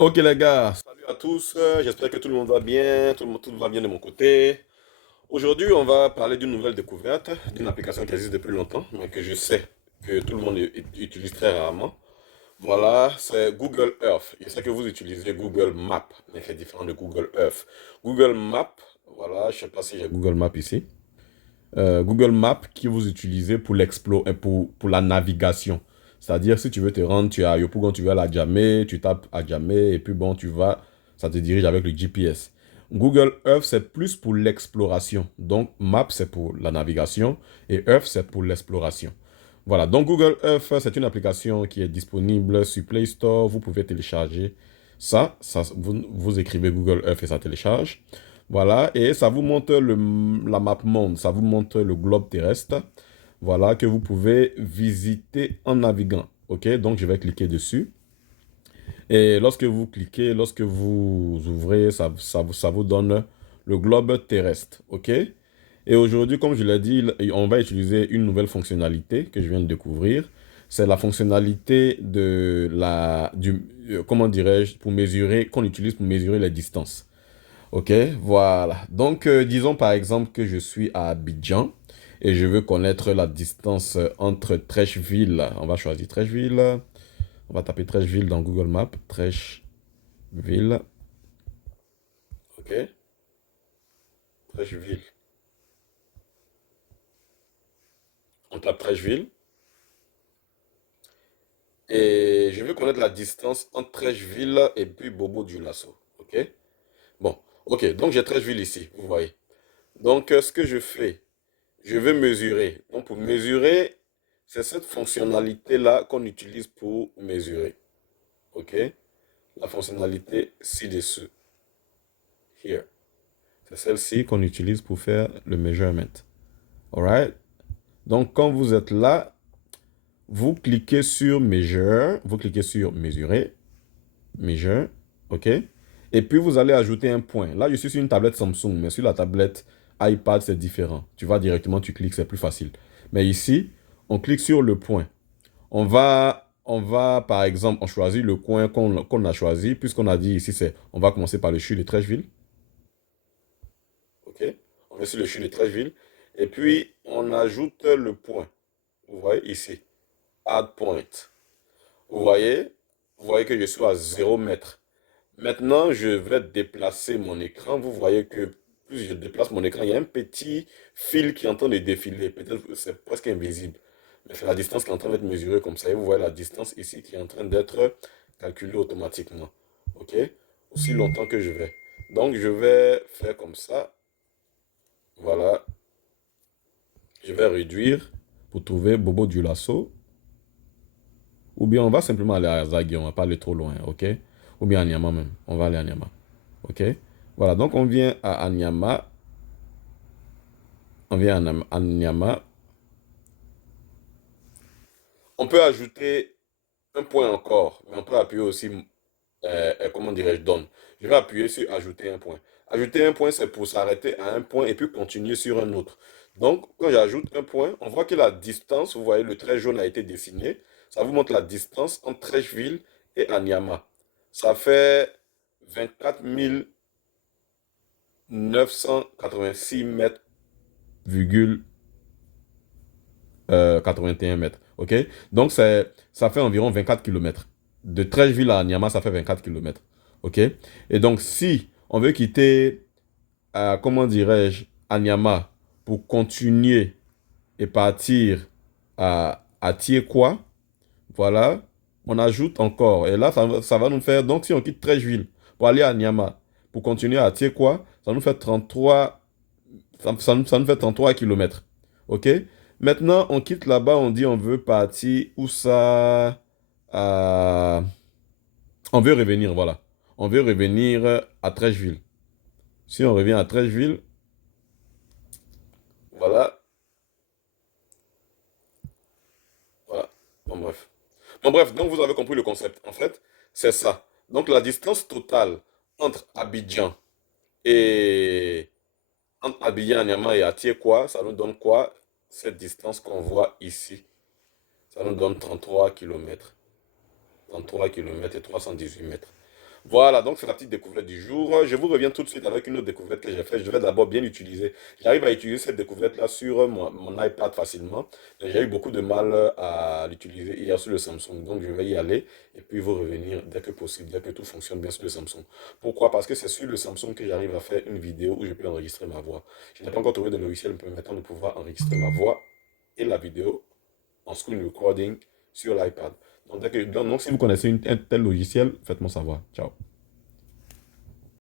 Ok les gars, salut à tous, j'espère que tout le monde va bien, tout va bien de mon côté. Aujourd'hui, on va parler d'une nouvelle découverte, d'une application qui existe depuis longtemps, mais que je sais que tout le monde utilise très rarement. Voilà, c'est Google Earth. Je sais que vous utilisez Google Maps, mais c'est différent de Google Earth. Google Maps, voilà, je sais pas si j'ai Google Maps ici. Google Maps qui vous utilisez pour pour la navigation. C'est-à-dire, si tu veux te rendre, tu es à Yopougon, tu vas à la Djamé, tu tapes à Djamé, et puis bon, tu vas, ça te dirige avec le GPS. Google Earth, c'est plus pour l'exploration. Donc, Maps, c'est pour la navigation, et Earth, c'est pour l'exploration. Voilà, donc Google Earth, c'est une application qui est disponible sur Play Store. Vous pouvez télécharger vous écrivez Google Earth et ça télécharge. Voilà, et ça vous montre la map monde, ça vous montre le globe terrestre, voilà, que vous pouvez visiter en naviguant. Ok, donc je vais cliquer dessus. Et lorsque vous cliquez, lorsque vous ouvrez, ça vous donne le globe terrestre. Ok. Et aujourd'hui, comme je l'ai dit, on va utiliser une nouvelle fonctionnalité que je viens de découvrir. C'est la fonctionnalité comment dirais-je, pour mesurer, qu'on utilise pour mesurer les distances. Ok, voilà. Donc, disons par exemple que je suis à Abidjan et je veux connaître la distance entre Trècheville. On va choisir Trècheville. On va taper Trècheville dans Google Maps. Trècheville. Ok, Trècheville. On tape Trècheville. Et je veux connaître la distance entre Trècheville et puis Bobo du Lasso. Ok, bon. Ok, donc j'ai Trècheville ici, vous voyez. Donc, ce que je fais, je veux mesurer. Donc, pour mesurer, c'est cette fonctionnalité-là qu'on utilise pour mesurer. OK? La fonctionnalité ci-dessous. Here. C'est celle-ci qu'on utilise pour faire le measurement. Alright? Donc, quand vous êtes là, vous cliquez sur Measure. Vous cliquez sur Mesurer. Measure. OK? Et puis, vous allez ajouter un point. Là, je suis sur une tablette Samsung, mais sur la tablette iPad, c'est différent. Tu vas directement, tu cliques, c'est plus facile. Mais ici, on clique sur le point. Par exemple, on choisit le coin qu'on a choisi, puisqu'on a dit ici, on va commencer par le CHU de Trècheville. OK? On met sur le CHU de Trècheville. Et puis, on ajoute le point. Vous voyez ici. Add point. Vous voyez? Vous voyez que je suis à 0 mètre. Maintenant, je vais déplacer mon écran. Vous voyez que plus je déplace mon écran, il y a un petit fil qui est en train de défiler. Peut-être que c'est presque invisible. Mais c'est la distance qui est en train d'être mesurée comme ça. Et vous voyez la distance ici qui est en train d'être calculée automatiquement. OK? Aussi longtemps que je vais. Donc, je vais faire comme ça. Voilà. Je vais réduire pour trouver Bobo du Lasso. Ou bien on va simplement aller à Zagui. On ne va pas aller trop loin. OK? Ou bien à Nyama même. On va aller à Nyama. OK? Voilà. Donc, on vient à Anyama. On vient à Nyama. On peut ajouter un point encore, mais on peut appuyer aussi, comment dirais-je, donne. Je vais appuyer sur ajouter un point. Ajouter un point, c'est pour s'arrêter à un point et puis continuer sur un autre. Donc, quand j'ajoute un point, on voit que la distance, vous voyez, le trait jaune a été dessiné. Ça vous montre la distance entre Trècheville et Anyama. Ça fait 24 986 mètres, 81 mètres. OK? Donc, ça fait environ 24 kilomètres. De Trècheville à Niamey, ça fait 24 kilomètres. OK? Et donc, si on veut quitter, comment dirais-je, à Niamey pour continuer et partir à Tiekwa, voilà, on ajoute encore. Et là, ça va nous faire. Donc, si on quitte Trècheville pour aller à Niamey, pour continuer à Tiekwa, ça nous fait 33 ça nous fait 33 kilomètres. OK? Maintenant, on quitte là-bas, on dit on veut partir où ça... euh, on veut revenir, voilà. On veut revenir à Trècheville. Si on revient à Trècheville, voilà. Voilà. Bon, bref. Bon, bref, donc vous avez compris le concept. En fait, c'est ça. Donc la distance totale entre Abidjan et... Entre Abidjan, Niamey et Atiekwa, ça nous donne quoi? Cette distance qu'on voit ici. Ça nous donne 33 kilomètres. 33 kilomètres et 318 mètres. Voilà, donc c'est la petite découverte du jour. Je vous reviens tout de suite avec une autre découverte que j'ai faite. Je vais d'abord bien l'utiliser. J'arrive à utiliser cette découverte-là sur mon iPad facilement. Mais j'ai eu beaucoup de mal à l'utiliser hier sur le Samsung. Donc je vais y aller et puis vous revenir dès que possible, dès que tout fonctionne bien sur le Samsung. Pourquoi? Parce que c'est sur le Samsung que j'arrive à faire une vidéo où je peux enregistrer ma voix. Je n'ai pas encore trouvé de logiciel me permettant de pouvoir enregistrer ma voix et la vidéo en screen recording sur l'iPad. Donc, donc, si vous connaissez un tel logiciel, faites-moi savoir. Ciao.